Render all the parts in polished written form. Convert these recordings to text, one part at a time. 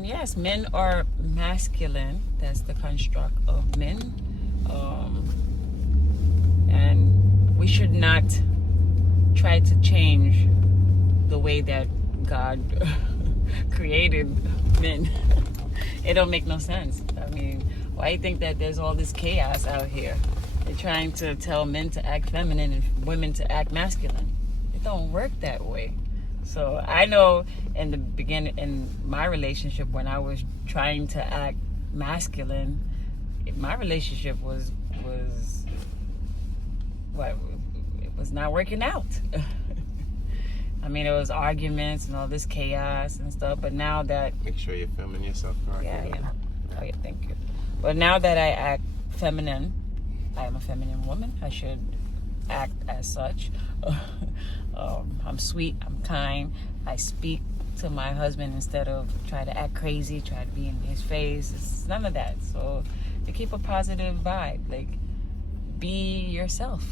And yes, men are masculine. That's the construct of men. And we should not try to change the way that God created men. It don't make no sense. I mean, why do you think that there's all this chaos out here? They're trying to tell men to act feminine and women to act masculine. It don't work that way. So I know in the beginning, in my relationship, when I was trying to act masculine, my relationship was what, it was not working out. I mean, it was arguments and all this chaos and stuff. But now that, make sure you're filming yourself correctly. yeah. Oh yeah, thank you. But now that I act feminine, I am a feminine woman. I should act as such. I'm sweet, I'm kind. I speak to my husband instead of try to act crazy, try to be in his face. It's none of that. So to keep a positive vibe, like, be yourself.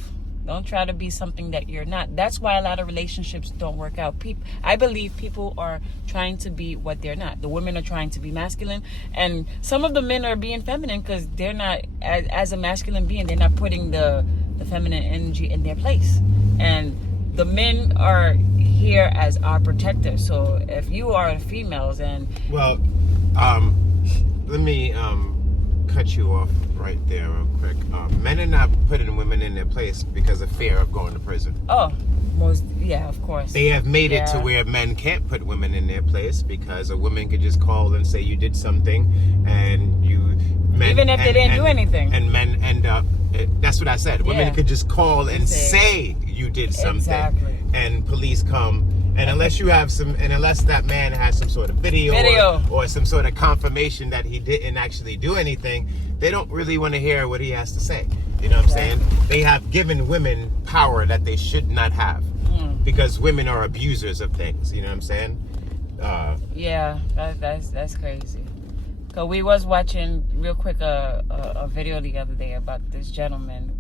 Don't try to be something that you're not. That's why a lot of relationships don't work out. I believe people are trying to be what they're not. The women are trying to be masculine, and some of the men are being feminine because they're not, as a masculine being, they're not putting the feminine energy in their place. And the men are here as our protectors. So if you are females and... Well, let me cut you off right there real quick. Men are not putting women in their place because of fear of going to prison. Oh, yeah, of course. They have made it to where men can't put women in their place because a woman could just call and say you did something, and even if they didn't do anything. And men end up, that's what I said. Women could just call and say you did something. Exactly. And police come. And unless you have unless that man has some sort of video. Or some sort of confirmation that he didn't actually do anything, they don't really want to hear what he has to say. You know what I'm saying? They have given women power that they should not have because women are abusers of things. You know what I'm saying? Yeah, that's crazy. So we was watching real quick a video the other day about this gentleman.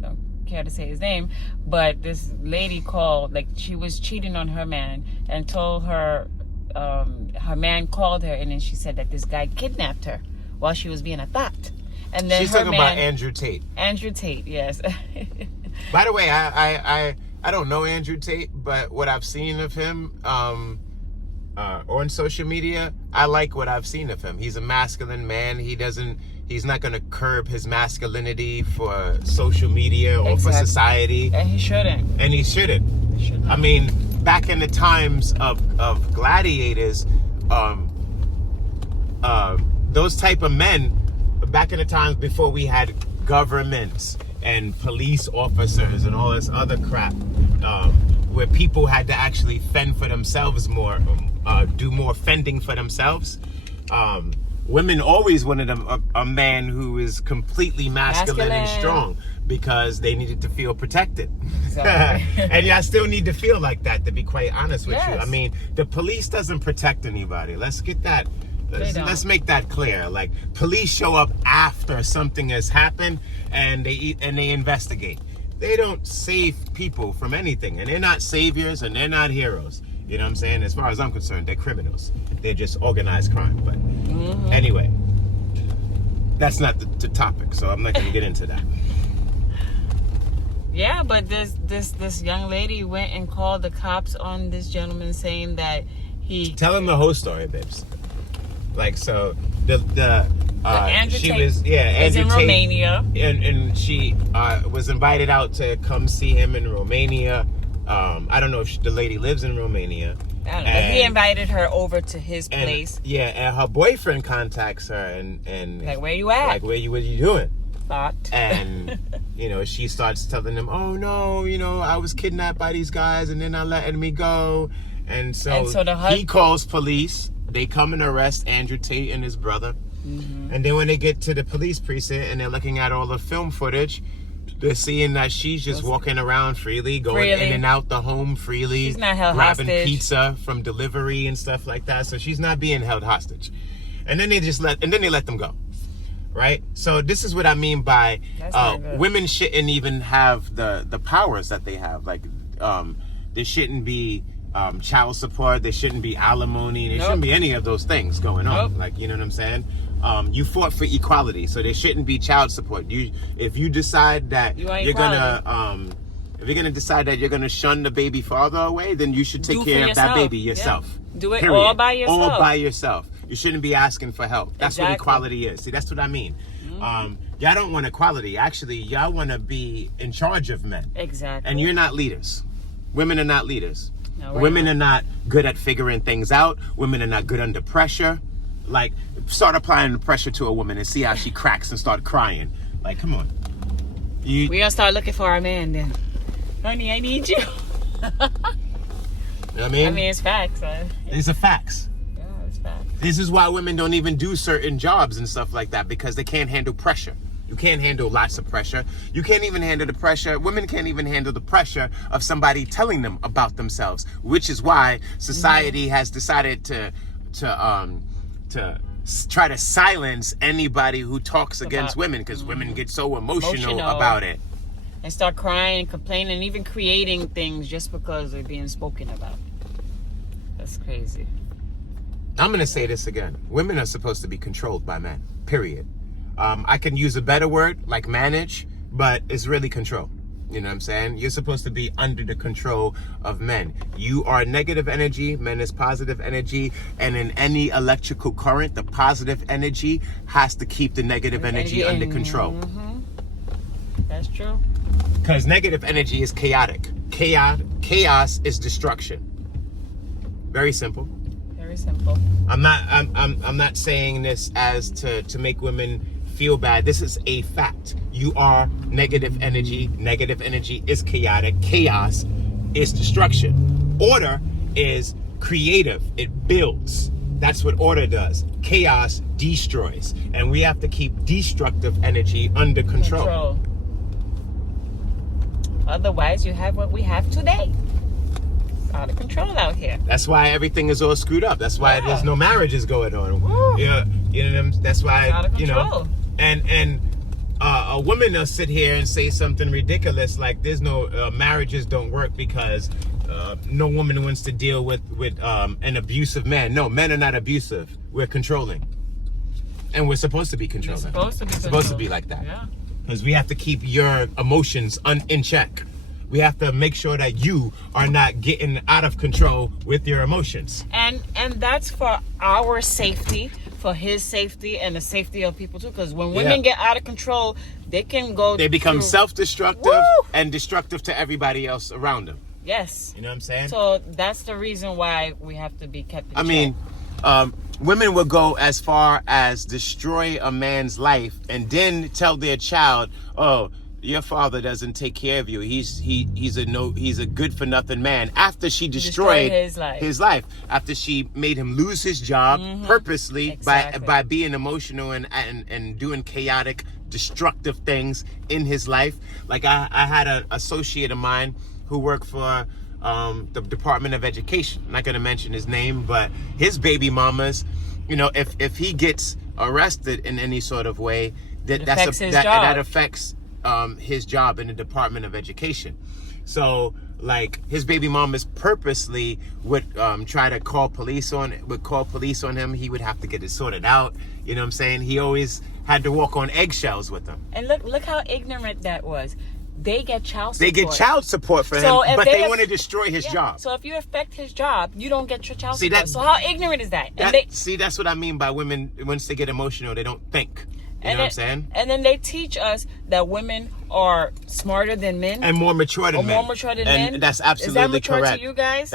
Don't care to say his name, but this lady called, like, she was cheating on her man and told her her man called her, and then she said that this guy kidnapped her while she was being a thought. And then she's talking about Andrew Tate. Andrew Tate, yes. By the way, I don't know Andrew Tate, but what I've seen of him on social media, I like what I've seen of him. He's a masculine man. He's not going to curb his masculinity for social media or for society. And he shouldn't. He shouldn't. I mean, back in the times of gladiators, those type of men, back in the times before we had governments and police officers and all this other crap, where people had to actually fend for themselves more, do more fending for themselves. Women always wanted a man who is completely masculine and strong because they needed to feel protected. Exactly. And I still need to feel like that, to be quite honest with you. I mean, the police doesn't protect anybody. Let's get that. Let's make that clear. Like, police show up after something has happened and they investigate. They don't save people from anything, and they're not saviors and they're not heroes. You know what I'm saying? As far as I'm concerned, they're criminals. They're just organized crime. But anyway, that's not the topic, so I'm not going to get into that. Yeah, but this young lady went and called the cops on this gentleman, saying that he... Tell him the whole story, babes. Like, so Andrew she Tate was is in Romania, and she was invited out to come see him in Romania. I don't know if the lady lives in Romania. I don't know, but he invited her over to his place. And her boyfriend contacts her and like, where you at? Like, what you doing? Thought. And she starts telling him, oh no, I was kidnapped by these guys and they're not letting me go. And so he calls police. They come and arrest Andrew Tate and his brother. And then when they get to the police precinct and they're looking at all the film footage, they're seeing that she's just walking around freely, going in and out the home freely. She's not held grabbing hostage. Pizza from delivery and stuff like that. So she's not being held hostage. And then they let them go. Right? So this is what I mean by women shouldn't even have the powers that they have. Like, there shouldn't be child support. There shouldn't be alimony. There shouldn't be any of those things going on. Like, you know what I'm saying? You fought for equality, so there shouldn't be child support. If you decide that you're gonna decide that you're gonna shun the baby father away, then you should take care of that baby yourself. Yeah. Do it Period. all by yourself. All by yourself. You shouldn't be asking for help. That's what equality is. See, that's what I mean. Y'all don't want equality. Actually, y'all want to be in charge of men. Exactly. And you're not leaders. Women are not leaders. No, women are not good at figuring things out. Women are not good under pressure. Like, start applying the pressure to a woman and see how she cracks and start crying. Like, come on. We're going to start looking for our man then. Honey, I need you. You know what I mean? I mean, it's facts. These are facts. Yeah, it's facts. This is why women don't even do certain jobs and stuff like that, because they can't handle pressure. You can't handle lots of pressure. You can't even handle the pressure. Women can't even handle the pressure of somebody telling them about themselves, which is why society has decided to try to silence anybody who talks against women, because women get so emotional about it. And start crying and complaining and even creating things just because they're being spoken about. That's crazy. I'm going to say this again. Women are supposed to be controlled by men, period. I can use a better word like manage, but it's really control. You know what I'm saying? You're supposed to be under the control of men. You are negative energy, men is positive energy, and in any electrical current, the positive energy has to keep the negative energy under control. That's true. Because negative energy is chaotic. Chaos is destruction. Very simple. Very simple. I'm not saying this as to make women feel bad. This is a fact. You are negative energy. Negative energy is chaotic. Chaos is destruction. Order is creative. It builds. That's what order does. Chaos destroys. And we have to keep destructive energy under control. Otherwise, you have what we have today. It's out of control out here. That's why everything is all screwed up. That's why there's no marriages going on. Yeah, you know, that's why, it's out of control. And a woman will sit here and say something ridiculous like there's no marriages don't work because no woman wants to deal with an abusive man. No, men are not abusive. We're controlling, and we're supposed to be controlling. We're supposed to be like that. Yeah. Because we have to keep your emotions in check. We have to make sure that you are not getting out of control with your emotions. And that's for our safety, for his safety, and the safety of people too. Because when women get out of control, they can go. They become self-destructive and destructive to everybody else around them. Yes. You know what I'm saying? So that's the reason why we have to be kept in check. Women will go as far as destroy a man's life and then tell their child, "Oh, your father doesn't take care of you. He's a good for nothing man." After she destroyed his life, after she made him lose his job purposely by being emotional and doing chaotic, destructive things in his life. Like I had an associate of mine who worked for the Department of Education. I'm not going to mention his name, but his baby mamas, you know, if he gets arrested in any sort of way, that affects his job in the Department of Education. So like his baby mamas purposely would try to call police on him. He would have to get it sorted out. You know what I'm saying? He always had to walk on eggshells with them. And look how ignorant that was. They get child support. They get child support for him, but they want to destroy his job. So if you affect his job, you don't get your child support. So how ignorant is that? That's what I mean by women, once they get emotional, they don't think. You know what I'm saying? And then they teach us that women are smarter than men. And more mature than men. More mature than men. And that's absolutely correct. Is that mature to you guys?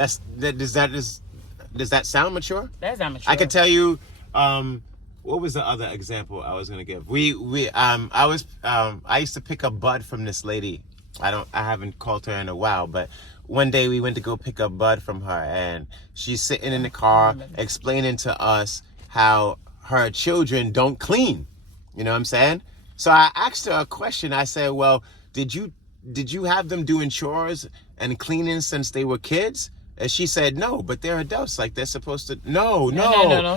Does that sound mature? That's not mature. I can tell you, what was the other example I was gonna give? I used to pick up bud from this lady. I haven't called her in a while, but one day we went to go pick up bud from her, and she's sitting in the car explaining to us how her children don't clean. You know what I'm saying? So I asked her a question. I said, "Well, did you have them doing chores and cleaning since they were kids?" And she said, no, but they're adults. Like, they're supposed to. No.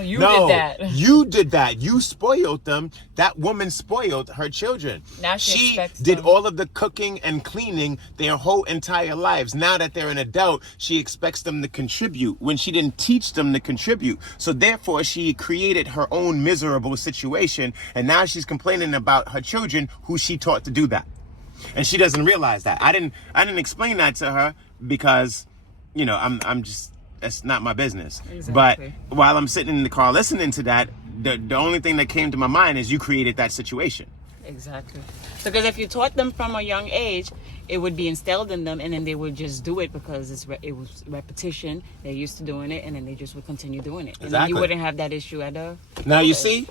You did that. You did that. You spoiled them. That woman spoiled her children. Now she did them. all of the cooking and cleaning their whole entire lives. Now that they're an adult, she expects them to contribute when she didn't teach them to contribute. So therefore, she created her own miserable situation. And now she's complaining about her children who she taught to do that. And she doesn't realize that. I didn't explain that to her because, you know, I'm just, that's not my business. Exactly. But while I'm sitting in the car listening to that, the only thing that came to my mind is you created that situation. Exactly. Because if you taught them from a young age, it would be instilled in them, and then they would just do it because it was repetition. They're used to doing it, and then they just would continue doing it. And then you wouldn't have that issue at all. Now you see?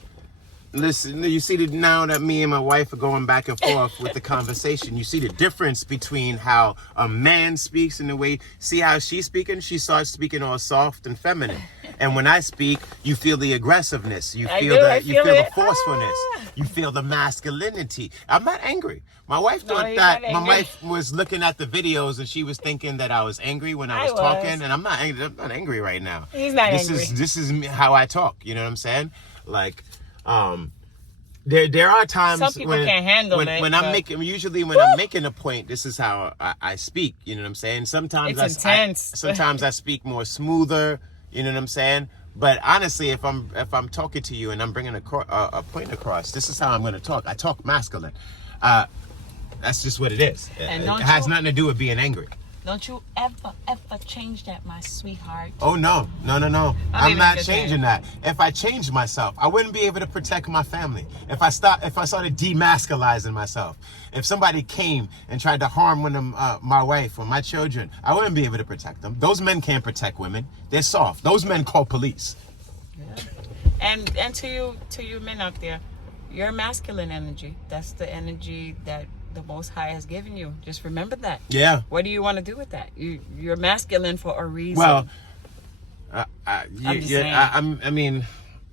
Listen, you see that now that me and my wife are going back and forth with the conversation, you see the difference between how a man speaks and the way, see how she's speaking? She starts speaking all soft and feminine. And when I speak, you feel the aggressiveness. You feel the forcefulness. You feel the masculinity. I'm not angry. My wife thought that my wife was looking at the videos and she was thinking that I was angry when I was talking, and I'm not angry. I'm not angry right now. He's not angry. This is how I talk. You know what I'm saying? Like, there are times some people can't handle it. When I'm making a point, this is how I speak. You know what I'm saying? Sometimes it's intense. Sometimes I speak more smoother. You know what I'm saying? But honestly, if I'm talking to you and I'm bringing a point across, this is how I'm going to talk. I talk masculine. That's just what it is. And it has nothing to do with being angry. Don't you ever change that, my sweetheart. Oh, no. I'm not changing that. If I changed myself, I wouldn't be able to protect my family. If I started demasculizing myself, if somebody came and tried to harm one of my wife or my children, I wouldn't be able to protect them. Those men can't protect women. They're soft. Those men call police. Yeah. And to you men out there, your masculine energy, that's the energy that the Most High has given you. Just remember that. Yeah. What do you want to do with that? You're masculine for a reason. Well, I'm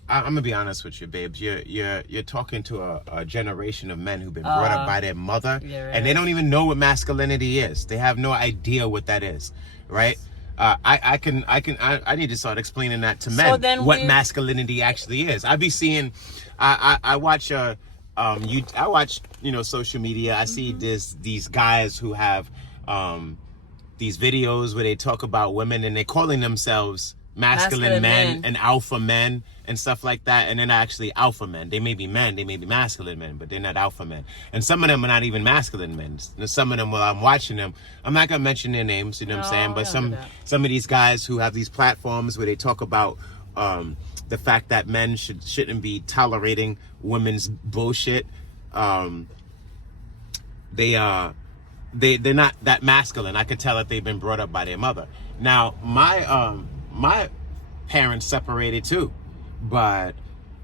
gonna be honest with you, babes. You're talking to a generation of men who've been brought up by their mother, and they don't even know what masculinity is. They have no idea what that is, right? I need to start explaining that to men, what masculinity actually is. I be seeing, I watch social media. I see these guys who have these videos where they talk about women and they're calling themselves masculine men and alpha men and stuff like that, and they're not actually alpha men. They may be men, they may be masculine men, but they're not alpha men. And some of them are not even masculine men. Some of them, while I'm watching them, I'm not gonna mention their names, you know what I'm saying? But some of these guys who have these platforms where they talk about the fact that men shouldn't be tolerating women's bullshit. They're not that masculine. I could tell that they've been brought up by their mother. Now, my parents separated too, but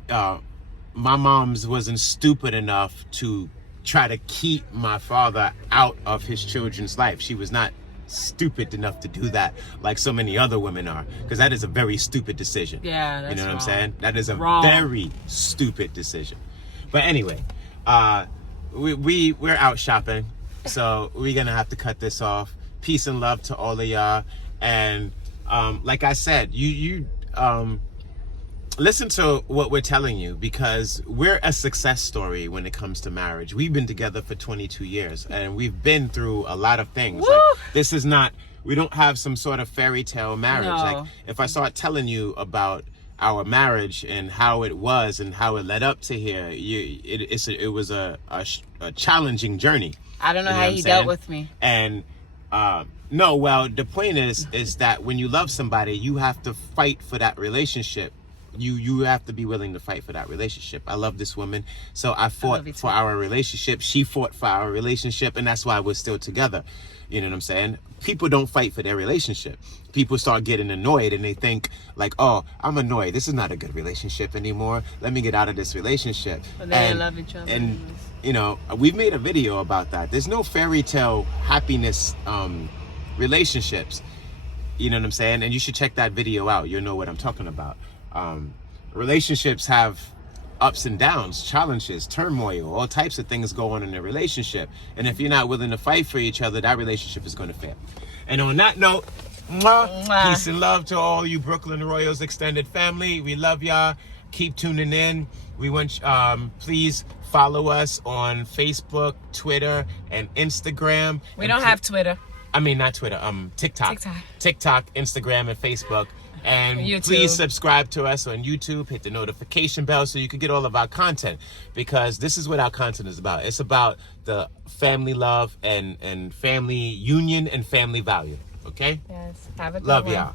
my mom's wasn't stupid enough to try to keep my father out of his children's life. She was not stupid enough to do that like so many other women are, because that is a very stupid decision. Yeah, that's you know what wrong. I'm saying? That is a wrong. Very stupid decision. But anyway, we're out shopping, so we're gonna have to cut this off. Peace and love to all of y'all, and like I said, you listen to what we're telling you, because we're a success story when it comes to marriage. We've been together for 22 years and we've been through a lot of things. Like, this is not, we don't have some sort of fairy tale marriage. No. Like, if I start telling you about our marriage and how it was and how it led up to here, it was a challenging journey. I don't know how he dealt with me. And no, well, the point is that when you love somebody, you have to fight for that relationship. You have to be willing to fight for that relationship. I love this woman, so I fought for our relationship. She fought for our relationship, and that's why we're still together. You know what I'm saying? People don't fight for their relationship. People start getting annoyed and they think like, oh, I'm annoyed. This is not a good relationship anymore. Let me get out of this relationship. But they love each other. And, you know, we've made a video about that. There's no fairy tale happiness relationships. You know what I'm saying? And you should check that video out. You'll know what I'm talking about. Relationships have ups and downs, challenges, turmoil, all types of things go on in a relationship. And if you're not willing to fight for each other, that relationship is going to fail. And on that note, Mwah. Mwah. Peace and love to all you Brooklyn Royals extended family. We love y'all. Keep tuning in. We want please follow us on Facebook, Twitter, and Instagram. We don't have Twitter. I mean, not Twitter. TikTok. TikTok, Instagram, and Facebook. And YouTube. please subscribe to us on YouTube. Hit the notification bell so you can get all of our content, because this is what our content is about. It's about the family love and family union and family value. Okay? Yes. Have a good Love one. y'all.